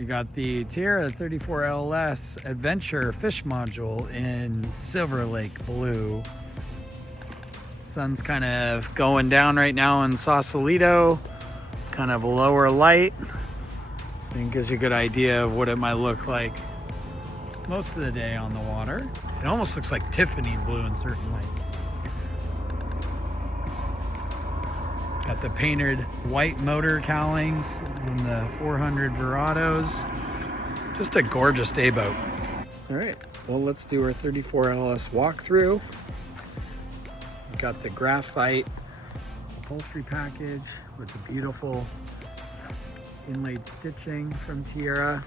You got the Tiara 34 LS Adventure Fish Module in Silver Lake Blue. Sun's kind of going down right now in Sausalito, kind of lower light. I think it gives you a good idea of what it might look like most of the day on the water. It almost looks like Tiffany blue in certain light. Got the painted white motor cowlings and the 400 Verados. Just a gorgeous day boat. All right, well, let's do our 34 LS walkthrough. We've got the graphite upholstery package with the beautiful inlaid stitching from Tiara.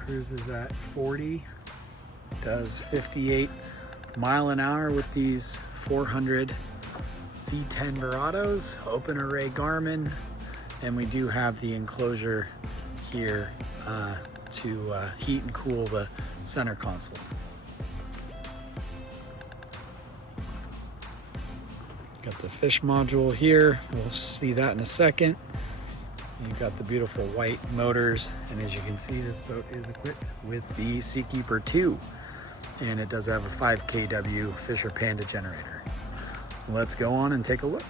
Cruises at 40, does 58 mile an hour with these 400 V10 Verados, open array Garmin, and we do have the enclosure here to heat and cool the center console. Got the fish module here, we'll see that in a second. You've got the beautiful white motors, and as you can see, this boat is equipped with the Seakeeper 2, and it does have a 5 kW Fisher Panda generator. Let's go on and take a look.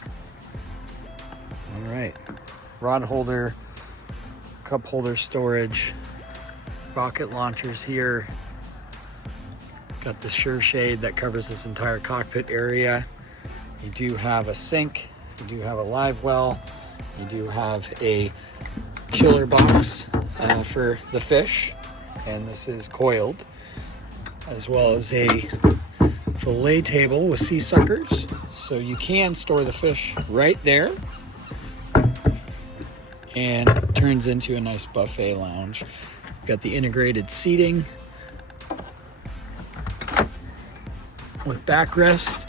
All right, rod holder, cup holder storage, rocket launchers here. Got the Sure Shade that covers this entire cockpit area. You do have a sink, you do have a live well, you do have a chiller box for the fish, and this is coiled, as well as a fillet table with sea suckers, so you can store the fish right there, and it turns into a nice buffet lounge. We've got the integrated seating with backrest.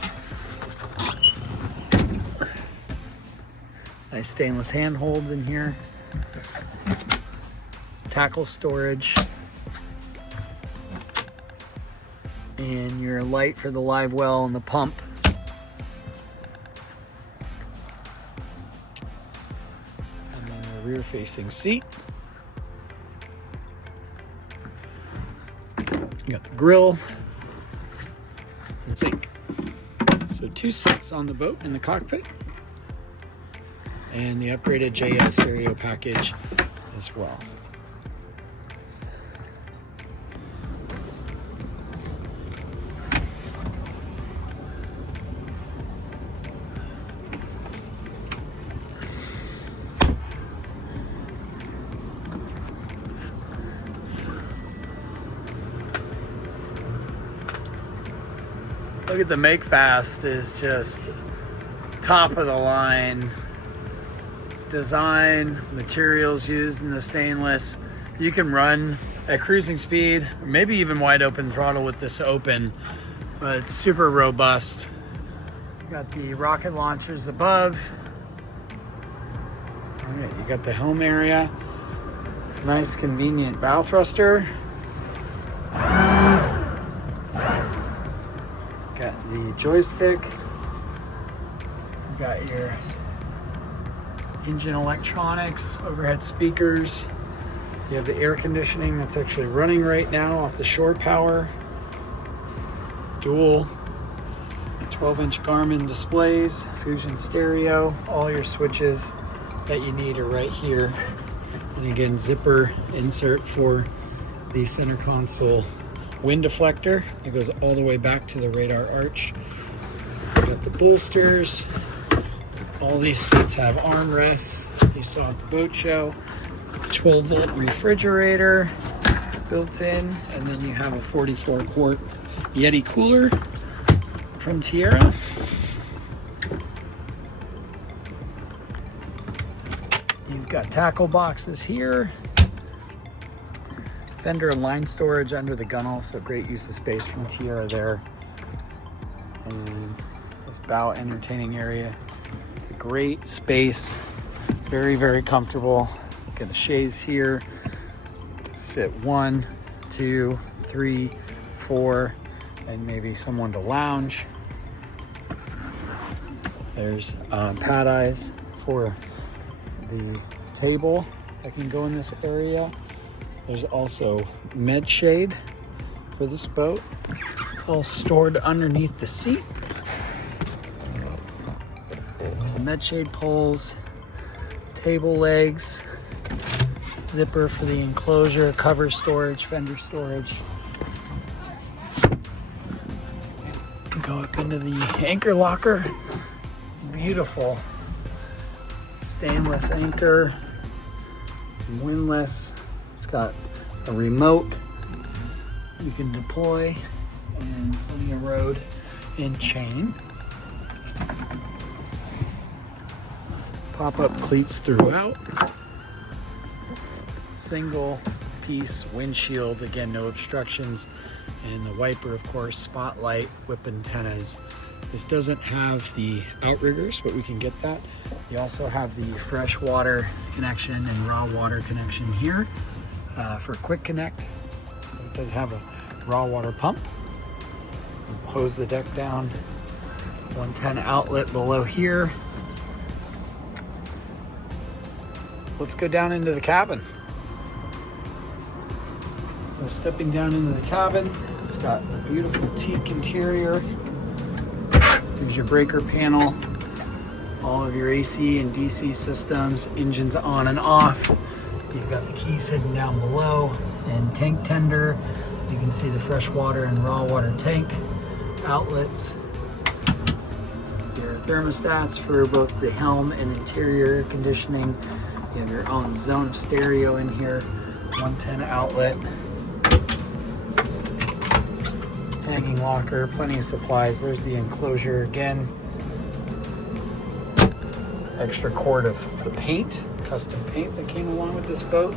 Nice stainless handholds in here. Tackle storage. And your light for the live well and the pump. And then a rear facing seat. You got the grill and sink. So 2 sinks on the boat in the cockpit. And the upgraded JS stereo package as well. Look at the make fast, is just top of the line design, materials used in the stainless. You can run at cruising speed, or maybe even wide open throttle with this open, but it's super robust. You got the rocket launchers above. All right, you got the helm area. Nice convenient bow thruster. Got the joystick. You got your engine electronics, overhead speakers. You have the air conditioning that's actually running right now off the shore power. Dual 12-inch Garmin displays, Fusion stereo. All your switches that you need are right here. And again, zipper insert for the center console wind deflector. It goes all the way back to the radar arch. You got the bolsters. All these seats have armrests. You saw at the boat show. 12-volt refrigerator built in, and then you have a 44-quart Yeti cooler from Tiara. You've got tackle boxes here. Fender and line storage under the gunnel, so great use of space from Tiara there. And this bow entertaining area. It's a great space, very, very comfortable. Look at the chaise here. Sit 1, 2, 3, 4, and maybe someone to lounge. There's pad eyes for the table that can go in this area. There's also med shade for this boat. It's all stored underneath the seat. There's the med shade poles, table legs, zipper for the enclosure, cover storage, fender storage. Go up into the anchor locker. Beautiful stainless anchor, windlass. It's got a remote you can deploy and plenty of road and chain. Pop-up cleats throughout. Single piece windshield, again, no obstructions. And the wiper, of course, spotlight, whip antennas. This doesn't have the outriggers, but we can get that. You also have the fresh water connection and raw water connection here for quick connect. So it does have a raw water pump. Hose the deck down. 110 outlet below here. Let's go down into the cabin. So stepping down into the cabin, it's got a beautiful teak interior. There's your breaker panel, all of your AC and DC systems, engines on and off. You've got the keys hidden down below, and tank tender. You can see the fresh water and raw water tank outlets. Your thermostats for both the helm and interior air conditioning. You have your own zone of stereo in here, 110 outlet. Hanging locker, plenty of supplies. There's the enclosure again. Extra quart of the paint, custom paint that came along with this boat.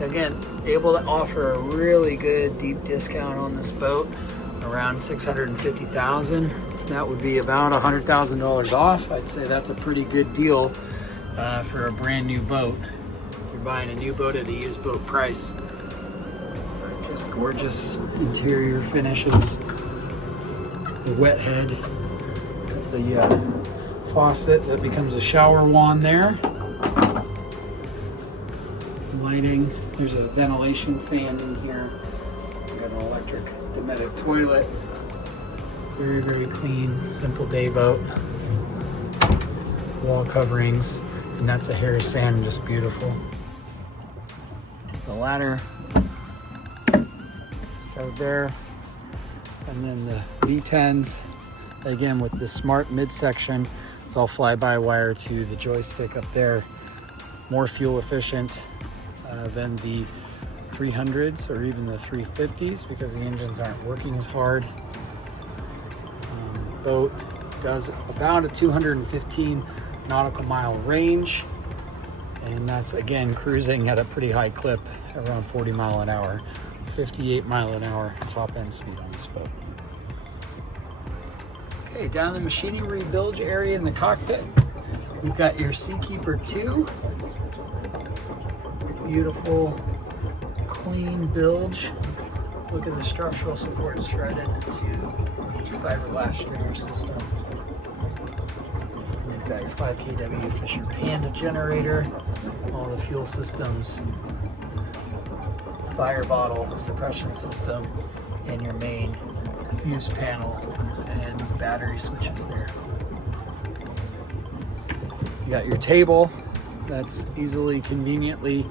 Again, able to offer a really good deep discount on this boat, around $650,000. That would be about $100,000 off. I'd say that's a pretty good deal for a brand new boat. You're buying a new boat at a used boat price. Just gorgeous interior finishes. The wet head, the faucet that becomes a shower wand there. Lighting. There's a ventilation fan in here. We've got an electric Dometic toilet. Very, very clean, simple day boat. Wall coverings, and that's a Harris sand, just beautiful. The ladder goes there, and then the V10s, again with the smart midsection. It's all fly-by-wire to the joystick up there. More fuel efficient than the 300s or even the 350s because the engines aren't working as hard. The boat does about a 215 nautical mile range, and that's again cruising at a pretty high clip, around 40 mile an hour. 58 mile an hour top end speed on this boat. Okay, down in the machinery bilge area in the cockpit, we've got your Seakeeper 2. Beautiful, clean bilge. Look at the structural support shredded to the fiberglass stringer system. And you've got your 5 kW Fisher Panda generator, all the fuel systems, fire bottle suppression system, and your main fuse panel and battery switches there. You got your table that's easily, conveniently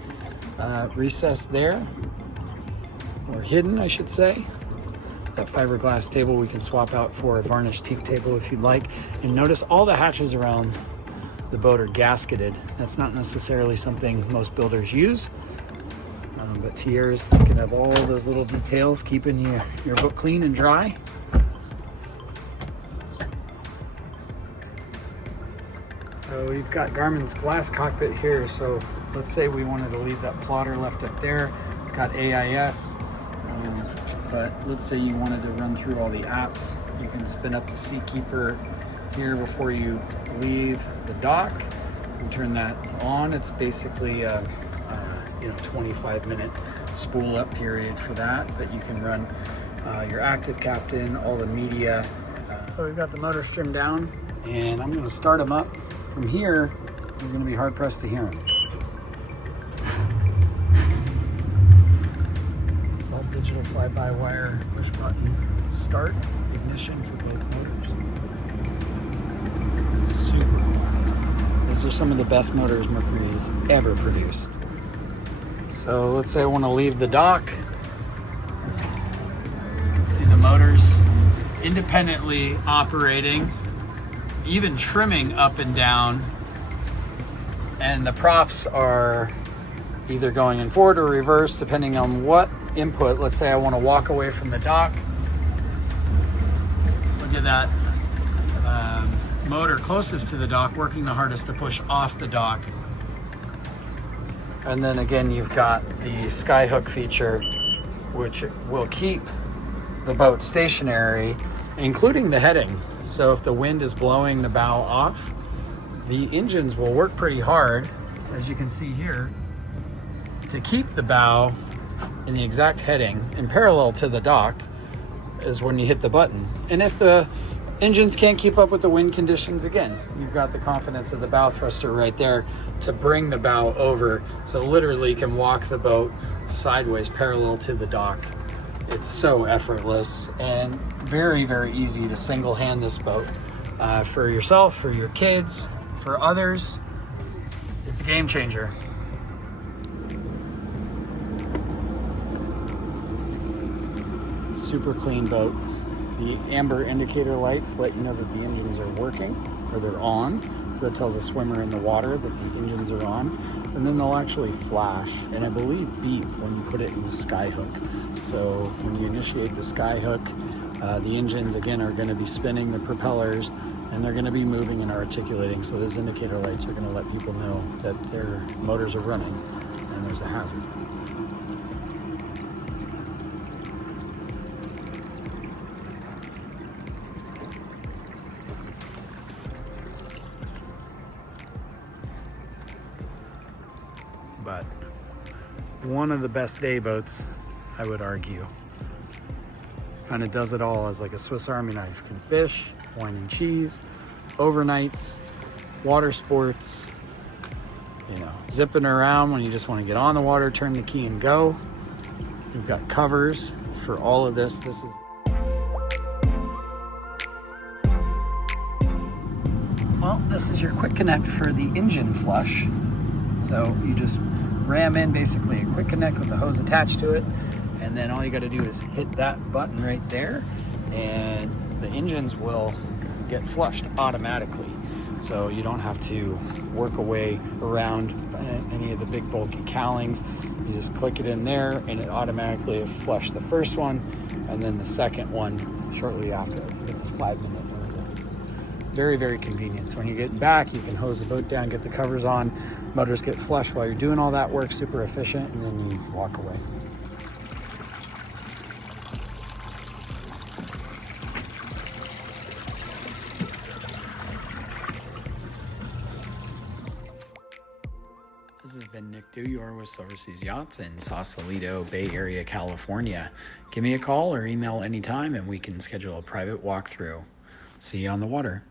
recessed there, or hidden, I should say. That fiberglass table we can swap out for a varnished teak table if you'd like. And notice all the hatches around the boat are gasketed. That's not necessarily something most builders use. But Tiara's thinking of all those little details, keeping your boat clean and dry. So we've got Garmin's glass cockpit here. So let's say we wanted to leave that plotter left up there. It's got AIS, but let's say you wanted to run through all the apps. You can spin up the Seakeeper here before you leave the dock and turn that on. It's basically 25-minute spool up period for that, but you can run your active captain, all the media. So we've got the motors trimmed down, and I'm going to start them up. From here, you're going to be hard pressed to hear them. digital fly-by-wire push button start ignition for both motors. Super cool. These are some of the best motors Mercury's ever produced. So let's say I want to leave the dock. You can see the motors independently operating, even trimming up and down, and the props are either going in forward or reverse depending on what input. Let's say I want to walk away from the dock. Look at that motor closest to the dock working the hardest to push off the dock. And then again, you've got the skyhook feature, which will keep the boat stationary, including the heading. So if the wind is blowing the bow off, the engines will work pretty hard, as you can see here, to keep the bow in the exact heading and parallel to the dock is when you hit the button. And if the engines can't keep up with the wind conditions, again, you've got the confidence of the bow thruster right there to bring the bow over. So literally you can walk the boat sideways parallel to the dock. It's so effortless and very, very easy to single hand this boat for yourself, for your kids, for others. It's a game changer. Super clean boat. The amber indicator lights let you know that the engines are working, or they're on. So that tells a swimmer in the water that the engines are on. And then they'll actually flash, and I believe beep when you put it in the skyhook. So when you initiate the skyhook, the engines again are going to be spinning the propellers, and they're going to be moving and articulating. So those indicator lights are going to let people know that their motors are running and there's a hazard. But one of the best day boats, I would argue. Kind of does it all as like a Swiss Army knife. Can fish, wine and cheese, overnights, water sports, you know, zipping around when you just want to get on the water, turn the key and go. You've got covers for all of this. This is this is your quick connect for the engine flush. So you just ram in basically a quick connect with the hose attached to it, and then all you got to do is hit that button right there, and the engines will get flushed automatically. So you don't have to work away around any of the big bulky cowlings. You just click it in there and it automatically flushed the first one, and then the second one shortly after. It's a 5-minute window. Very, very convenient. So when you get back, you can hose the boat down, get the covers on, motors get flushed while you're doing all that work, super efficient, and then you walk away. This has been Deuyour with Overseas Yachts in Sausalito, Bay Area, California. Give me a call or email anytime and we can schedule a private walkthrough. See you on the water.